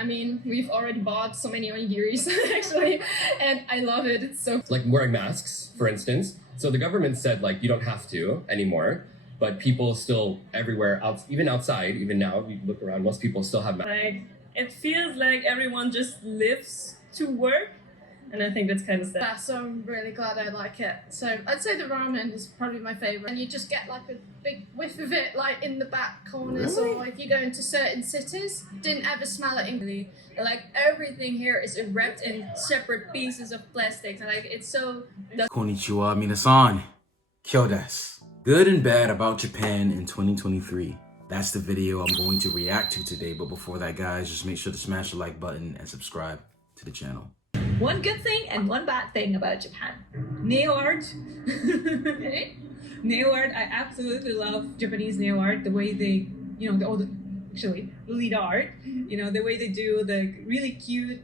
I mean, we've already bought so many onigiris actually, and I love it. It's so like wearing masks, for instance. So the government said like you don't have to anymore, but people still everywhere, even outside, even now, you look around, most people still have masks. Like it feels like everyone just lives to work, and I think that's kind of sad. yeah, so I'm really glad I like it. So I'd say the ramen is probably my favorite, and you just get like a big whiff of it like in the back corners, Really? or if you go into certain cities, didn't ever smell it in Italy. Like everything here is wrapped in separate pieces of plastic, and like it's so. Konnichiwa minasan. Kyo desu. Good and bad about Japan in 2023. That's the video I'm going to react to today, but before that, guys, just make sure to smash the like button and subscribe to the channel. One good thing and one bad thing about Japan. Nail art. Nail art. I absolutely love Japanese nail art. The way they, actually lead art. The way they do the really cute,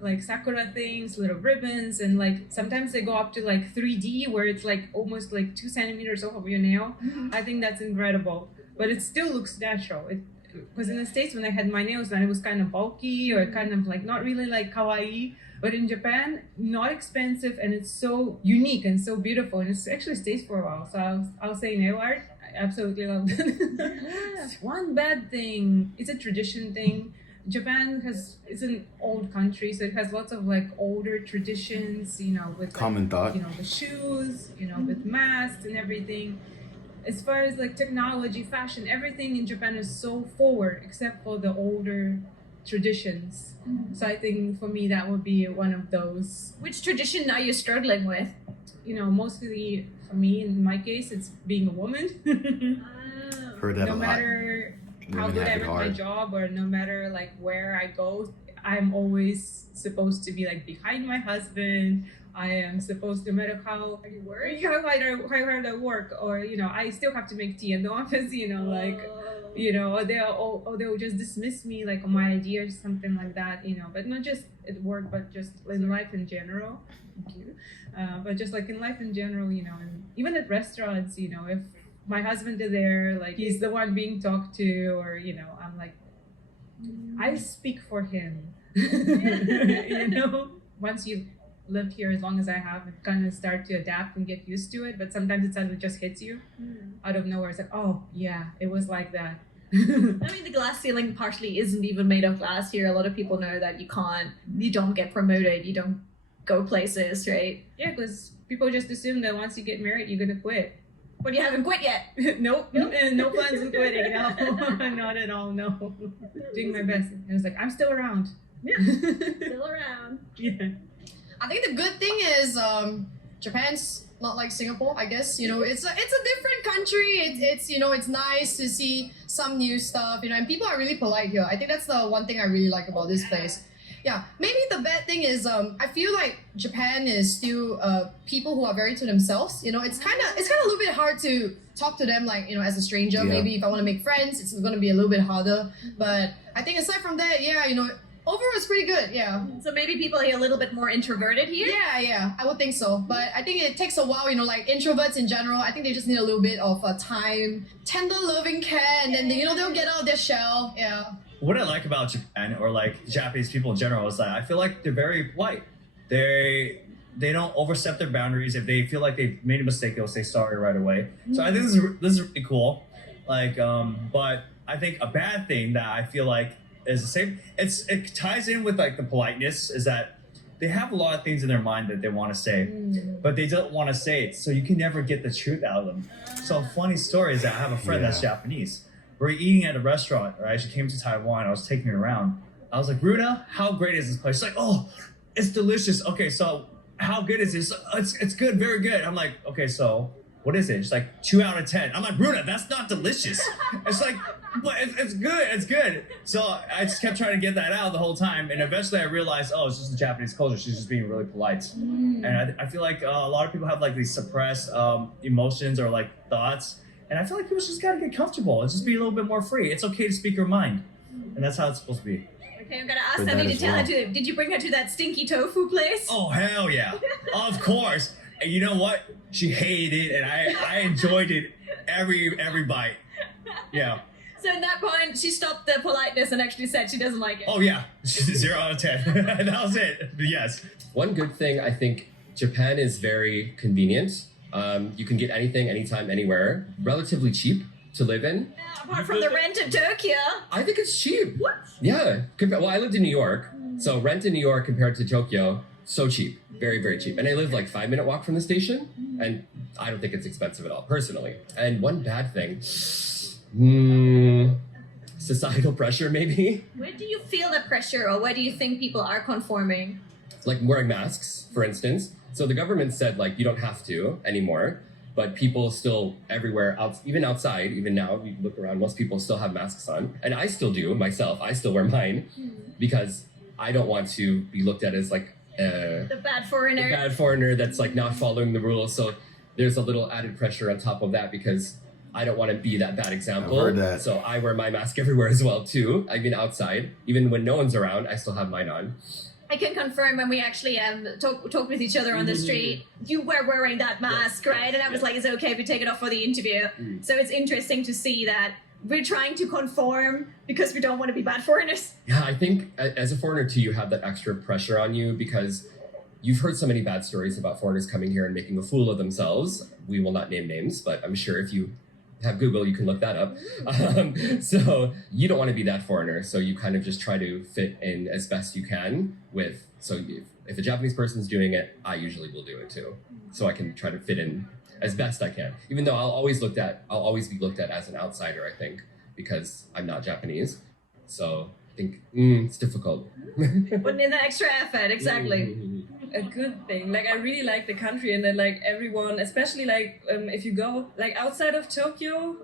like sakura things, little ribbons, and like sometimes they go up to like 3D where it's like almost like 2 centimeters off of your nail. I think that's incredible, but it still looks natural. Because in the States, when I had my nails done, it was kind of bulky or kind of like not really like kawaii. But in Japan, not expensive, and it's so unique and so beautiful, and it actually stays for a while. So I'll say nail art. I absolutely love it. One bad thing, it's a tradition thing. Japan is an old country, so it has lots of like older traditions, with Common thought. the shoes, with masks and everything. As far as like technology, fashion, everything in Japan is so forward, except for the older traditions. So I think for me that would be one of those. Which tradition are you struggling with? Mostly for me, in my case, it's being a woman. Heard that No a lot. matter how Women good have I'm it at my hard. job, or no matter like where I go, I'm always supposed to be like behind my husband. I am supposed to, no matter how hard I work, or I still have to make tea in the office. They'll just dismiss me like on my idea or something like that. But not just at work, but just in life in general. Thank you. But just like in life in general, and even at restaurants, if my husband is there, like he's the one being talked to, or I'm like, I speak for him. Once you've lived here as long as I have, it kind of start to adapt and get used to it. But sometimes it suddenly just hits you out of nowhere. It's like, oh yeah, it was like that. I mean, the glass ceiling partially isn't even made of glass here. A lot of people know that you don't get promoted, you don't go places, right? Yeah, because people just assume that once you get married, you're gonna quit. But you haven't quit yet. Nope. No plans on quitting. No, not at all. No, doing my best. And it was like, I'm still around. Yeah, still around. Yeah. I think the good thing is Japan's not like Singapore, I guess. It's a different country. It's nice to see some new stuff, and people are really polite here. I think that's the one thing I really like about this place. Yeah, maybe the bad thing is I feel like Japan is still people who are very to themselves. It's kind of a little bit hard to talk to them like as a stranger. Yeah. Maybe if I want to make friends, it's going to be a little bit harder. But I think aside from that, yeah, overall it's pretty good. Yeah. So maybe people are a little bit more introverted here? Yeah, I would think so. But I think it takes a while, like introverts in general, I think they just need a little bit of time, tender loving care, and then they'll get out of their shell. Yeah. What I like about Japan, or like Japanese people in general, is that I feel like they're very polite. They don't overstep their boundaries. If they feel like they've made a mistake, they'll say sorry right away. So I think this is really cool. But I think a bad thing that I feel like is the same. It ties in with like the politeness, is that they have a lot of things in their mind that they want to say, but they don't want to say it. So you can never get the truth out of them. So a funny story is that I have a friend that's Japanese. We're eating at a restaurant, right? She came to Taiwan. I was taking her around. I was like, Runa, how great is this place? She's like, oh, it's delicious. Okay, so how good is this? It's good, very good. I'm like, okay, so what is it? She's like 2 out of 10. I'm like, Runa, that's not delicious. It's like, but it's good, it's good. So I just kept trying to get that out the whole time. And eventually I realized, oh, it's just the Japanese culture. She's just being really polite. And I feel like a lot of people have like these suppressed emotions or like thoughts. And I feel like people just gotta get comfortable and just be a little bit more free. It's okay to speak your mind. And that's how it's supposed to be. Okay, I'm gonna ask Sunny to tell her to. Did you bring her to that stinky tofu place? Oh, hell yeah. Of course. And you know what? She hated it, and I enjoyed it every bite. Yeah. So at that point, she stopped the politeness and actually said she doesn't like it. Oh yeah, 0 out of 10. That was it. But yes. One good thing, I think Japan is very convenient. You can get anything, anytime, anywhere. Relatively cheap to live in. Apart from the rent in Tokyo. I think it's cheap. What? Yeah. Well, I lived in New York. So rent in New York compared to Tokyo, so cheap. Very, very cheap. And I live like 5-minute walk from the station. And I don't think it's expensive at all, personally. And one bad thing, societal pressure, maybe. Where do you feel the pressure, or where do you think people are conforming? Like wearing masks, for instance. So the government said like you don't have to anymore, but people still everywhere, even outside, even now, you look around, most people still have masks on. And I still do myself. I still wear mine because I don't want to be looked at as like The bad foreigner. a bad foreigner that's like not following the rules. So there's a little added pressure on top of that because I don't want to be that bad example. I've heard that. So I wear my mask everywhere as well too. I've been outside. Even when no one's around, I still have mine on. I can confirm when we actually talk with each other on the street, you were wearing that mask, right? And I was like, it's okay if you take it off for the interview. So it's interesting to see that we're trying to conform because we don't want to be bad foreigners. Yeah, I think as a foreigner too, you have that extra pressure on you because you've heard so many bad stories about foreigners coming here and making a fool of themselves. We will not name names, but I'm sure if you have Google, you can look that up. So you don't want to be that foreigner. So you kind of just try to fit in as best you can with, so if a Japanese person's doing it, I usually will do it too. So I can try to fit in as best I can. Even though I'll always be looked at as an outsider, I think, because I'm not Japanese. So I think it's difficult. Putting in the extra effort, exactly. A good thing. Like, I really like the country, and that like everyone, especially like if you go like outside of Tokyo,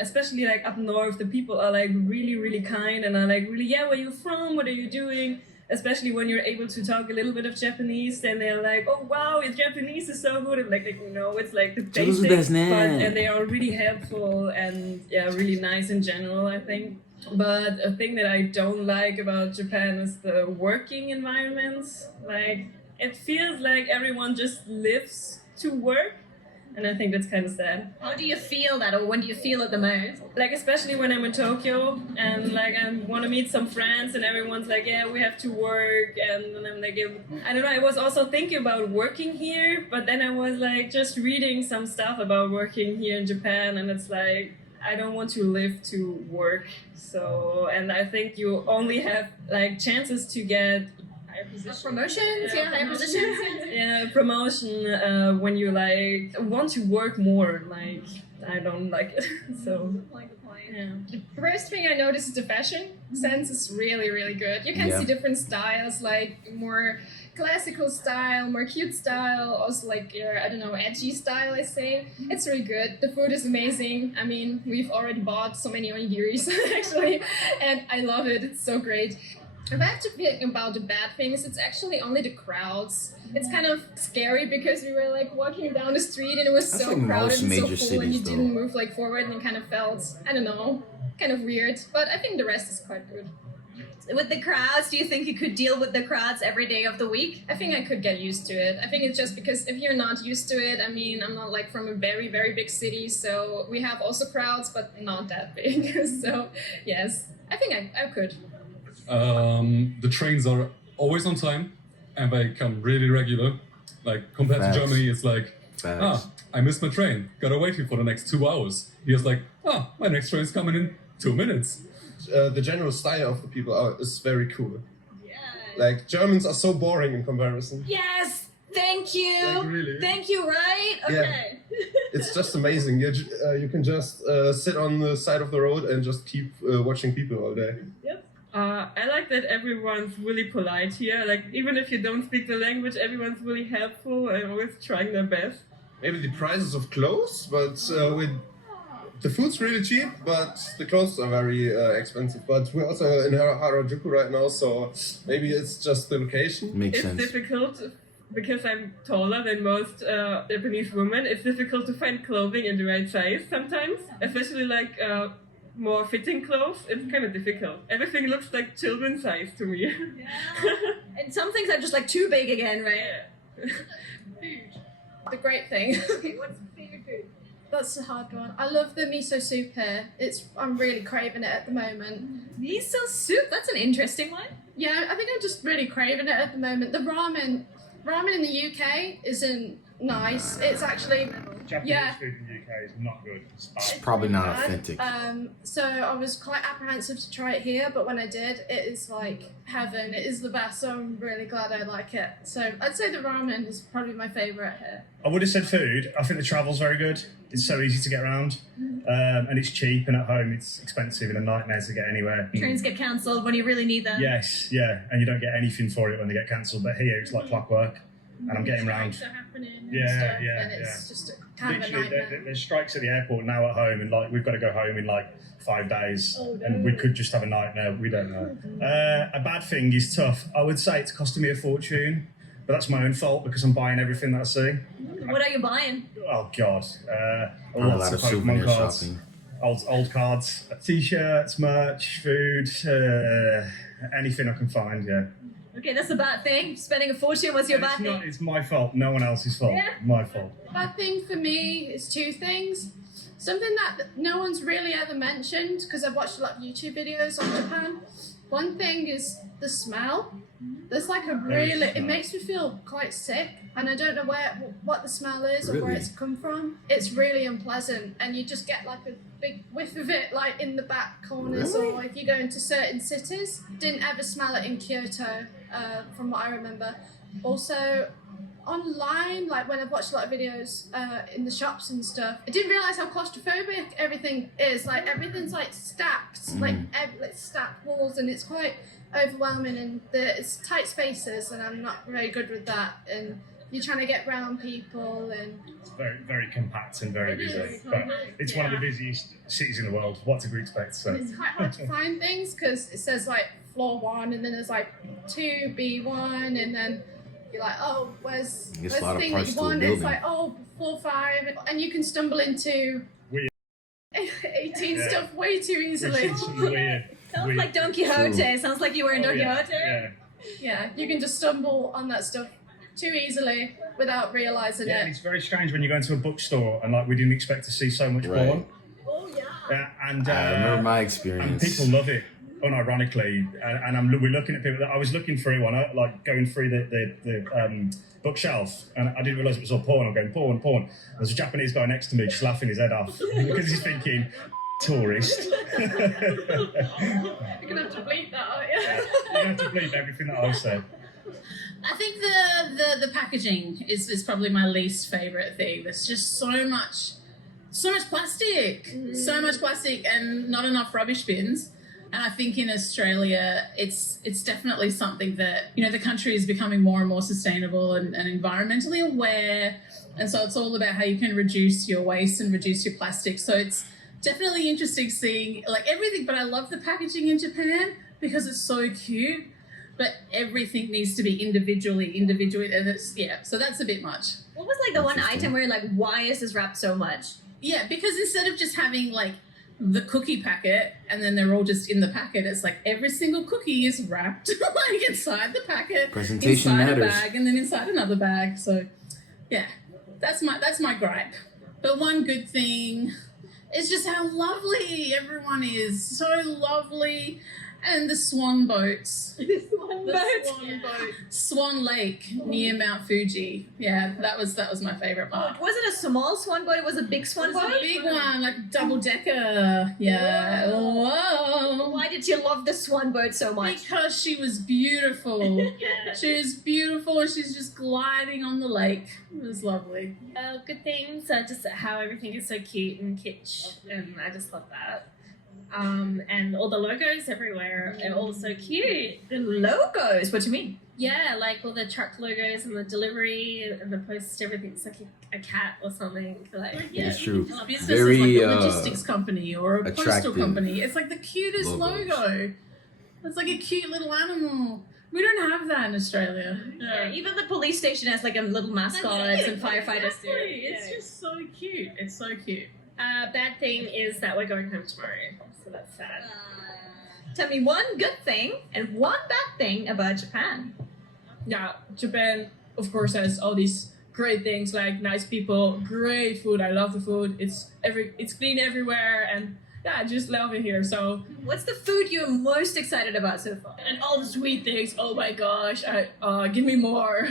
especially like up north, the people are like really, really kind and are like really, yeah, where you from? What are you doing? Especially when you're able to talk a little bit of Japanese, then they're like, oh wow, your Japanese is so good. And like you know, it's like the basics, and they are really helpful and yeah, really nice in general, I think. But a thing that I don't like about Japan is the working environments. Like, it feels like everyone just lives to work, and I think that's kind of sad. How do you feel that, or when do you feel it the most? Like, especially when I'm in Tokyo, and like I want to meet some friends, and everyone's like, yeah, we have to work, and then I'm like, I don't know, I was also thinking about working here, but then I was like just reading some stuff about working here in Japan, and it's like, I don't want to live to work. So, and I think you only have like chances to get higher positions. Promotions, yeah, higher positions. Yeah, promotion when you like want to work more. Like, I don't like it. So, yeah. The first thing I noticed is the fashion sense is really, really good. You can see different styles, like more classical style, more cute style, also like your, I don't know, edgy style, I say. It's really good. The food is amazing. I mean, we've already bought so many onigiris, actually, and I love it. It's so great. If I have to think about the bad things, it's actually only the crowds. It's kind of scary because we were like walking down the street and it was so like crowded and so major full and you cities, didn't move like forward and kind of felt, I don't know, kind of weird. But I think the rest is quite good. With the crowds, do you think you could deal with the crowds every day of the week? I think I could get used to it. I think it's just because if you're not used to it, I mean, I'm not like from a very, very big city, so we have also crowds, but not that big. So, yes, I think I could. The trains are always on time and they come really regular. Like, compared to Germany, it's like, I missed my train, gotta wait here for the next 2 hours. Here's like, my next train's coming in 2 minutes. The general style of the people is very cool. Yeah. Like, Germans are so boring in comparison. Yes! Thank you! Like, really? Thank you, right? Okay. Yeah. It's just amazing. You can just sit on the side of the road and just keep watching people all day. Yep. I like that everyone's really polite here. Like, even if you don't speak the language, everyone's really helpful and always trying their best. Maybe the prices of clothes, but the food's really cheap, but the clothes are very expensive. But we're also in Harajuku right now, so maybe it's just the location. Makes sense. It's difficult because I'm taller than most Japanese women. It's difficult to find clothing in the right size sometimes, especially like more fitting clothes. It's kind of difficult. Everything looks like children's size to me. Yeah. And some things are just like too big again, right? Food. The great thing. Okay, what's your favorite food? that's a hard one. I love the miso soup here. I'm really craving it at the moment. Miso soup, that's an interesting one. Yeah, I think I'm just really craving it at the moment. The ramen in the UK isn't nice. It's actually Japanese food in the UK is not good. It's probably not authentic. So I was quite apprehensive to try it here, but when I did, it is like heaven. It is the best, so I'm really glad I like it. So I'd say the ramen is probably my favourite here. I would have said food. I think the travel's very good. It's so easy to get around, and it's cheap. And at home, it's expensive and a nightmare to get anywhere. Trains get cancelled when you really need them. Yes, yeah, and you don't get anything for it when they get cancelled. But here, it's like clockwork, and I'm getting around. Strikes are happening and Yeah, stuff, yeah, and it's yeah. just kind of a Literally, nightmare. there's strikes at the airport now at home, and like we've got to go home in like 5 days, Oh, no. and we could just have a nightmare. We don't know. A bad thing is tough. I would say it's costing me a fortune, but that's my own fault because I'm buying everything that I see. What are you buying? Oh God, Not a lot lots of of Pokemon souvenir cards, shopping. old cards, t-shirts, merch, food, anything I can find. Yeah. Okay, that's a bad thing. Spending a fortune was your bad It's not. thing. It's my fault. No one else's fault. Yeah. My fault. Bad thing for me is two things. Something that no one's really ever mentioned, because I've watched a lot of YouTube videos on Japan. One thing is the smell. There's like a really, it makes me feel quite sick, and I don't know what the smell is or where Really? it's come from. It's really unpleasant, and you just get like a big whiff of it like in the back corners, Really? or if you go into certain cities. Didn't ever smell it in Kyoto, from what I remember. Also, online, like when I've watched a lot of videos in the shops and stuff, I didn't realize how claustrophobic everything is. Like everything's like stacked, like stacked walls, and it's quite overwhelming. And it's tight spaces, and I'm not very good with that. And you're trying to get around people, and It's very, very compact and very It is busy. very But compact, it's one of the busiest cities in the world. What to expect? So. it's quite hard to find things because it says like floor 1, and then there's like 2B1, and then you're like, oh, where's It's a the lot of thing that parts you to the want? It's building. like, oh, floor 5, and you can stumble into Weird. 18 Yeah. stuff way too easily. It's weird. Sounds weird. like Don Quixote. True. Sounds like you were in Oh, Don yeah, Quixote. yeah. Yeah, you can just stumble on that stuff too easily without realizing Yeah, and it. it's very strange when you go into a bookstore and like we didn't expect to see so much Right. porn. Oh yeah. And I remember my and experience. people love it, unironically. And we're looking at people. I was looking through one, like going through the bookshelf, and I didn't realize it was all porn. I'm going porn. There's a Japanese guy next to me just laughing his head off because he's thinking, tourist. You're gonna have to bleep that out, yeah. You have to believe everything that I said. I think the packaging is probably my least favorite thing. There's just so much plastic, so much plastic, and not enough rubbish bins. And I think in Australia, it's definitely something that, you know, the country is becoming more and more sustainable and environmentally aware. And so it's all about how you can reduce your waste and reduce your plastic. So it's definitely interesting seeing like everything. But I love the packaging in Japan because it's so cute. But everything needs to be individually, and it's, yeah, so that's a bit much. What was like the one Interesting. item where you're like, why is this wrapped so much? Yeah, because instead of just having like the cookie packet and then they're all just in the packet, it's like every single cookie is wrapped like inside the packet, Presentation inside matters. a bag, and then inside another bag. So yeah, that's my gripe. But one good thing is just how lovely everyone is. So lovely. And the swan boats. Swan Lake near Mount Fuji. Yeah, that was my favorite part. Was it a small swan boat? It was a big swan It was boat? a big one, like double decker. Yeah. Whoa. Why did you love the swan boat so much? Because she was beautiful. She was beautiful and she's just gliding on the lake. It was lovely. Good things are just how everything is so cute and kitsch, and I just love that. And all the logos everywhere are all so cute. The logos? What do you mean? Yeah, like all the truck logos and the delivery and the post, everything's like a cat or something. Like, yeah. It's true. Business Very, is like a logistics company or a postal attractive company. It's like the cutest logos. logo. It's like a cute little animal. We don't have that in Australia. Yeah, even the police station has like a little mascots and firefighters do. Exactly. It's just so cute. It's so cute. Bad thing is that we're going home tomorrow, so that's sad. Tell me one good thing and one bad thing about Japan. Yeah, Japan, of course, has all these great things like nice people, great food. I love the food. It's clean everywhere, and yeah, I just love it here. So What's the food you're most excited about so far? and all the sweet things. Oh my gosh, give me more.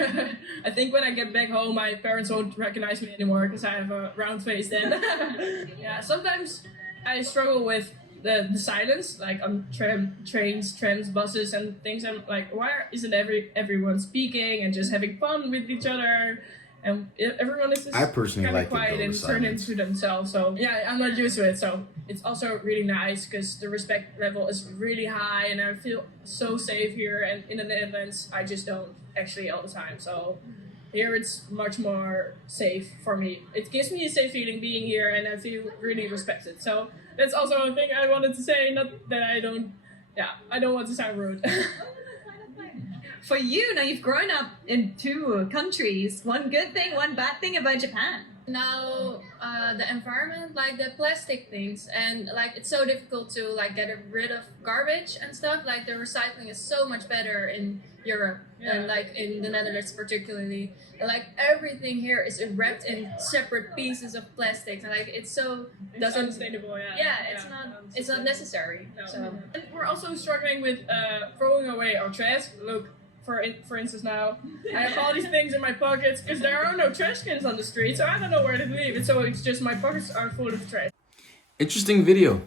I think when I get back home, my parents won't recognize me anymore because I have a round face then. Yeah, sometimes I struggle with the silence, like on trains, trams, buses, and things. I'm like, why isn't everyone speaking and just having fun with each other? And everyone is just I personally kind of like it, quiet though, and the turn silence. into themselves. So yeah, I'm not used to it. So it's also really nice because the respect level is really high, and I feel so safe here. And in the Netherlands, I just don't actually all the time. So here it's much more safe for me. It gives me a safe feeling being here, and I feel really respected. So that's also a thing I wanted to say. Not that I don't want to sound rude. For you, now you've grown up in 2 countries. One good thing, one bad thing about Japan. Now the environment, like the plastic things, and like it's so difficult to like get rid of garbage and stuff. Like the recycling is so much better in Europe and like in the Netherlands particularly. And, like everything here is wrapped in separate pieces of plastic, and like it's so doesn't unsustainable. it's not necessary. No. So And we're also struggling with throwing away our trash. Look, for instance, now I have all these things in my pockets because there are no trash cans on the street, so I don't know where to leave it. So it's just my pockets are full of trash. Interesting video.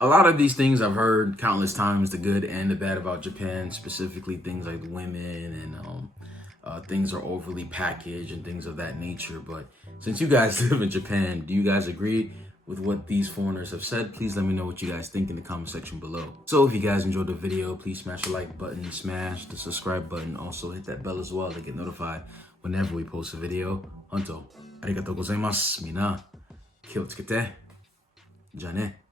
A lot of these things I've heard countless times, the good and the bad about Japan, specifically things like women and things are overly packaged and things of that nature. But since you guys live in Japan, do you guys agree with what these foreigners have said? Please let me know what you guys think in the comment section below. So if you guys enjoyed the video, please smash the like button, smash the subscribe button, also hit that bell as well to get notified whenever we post a video. Hontou, arigatou gozaimasu. Mina, 気をつけて。じゃあね。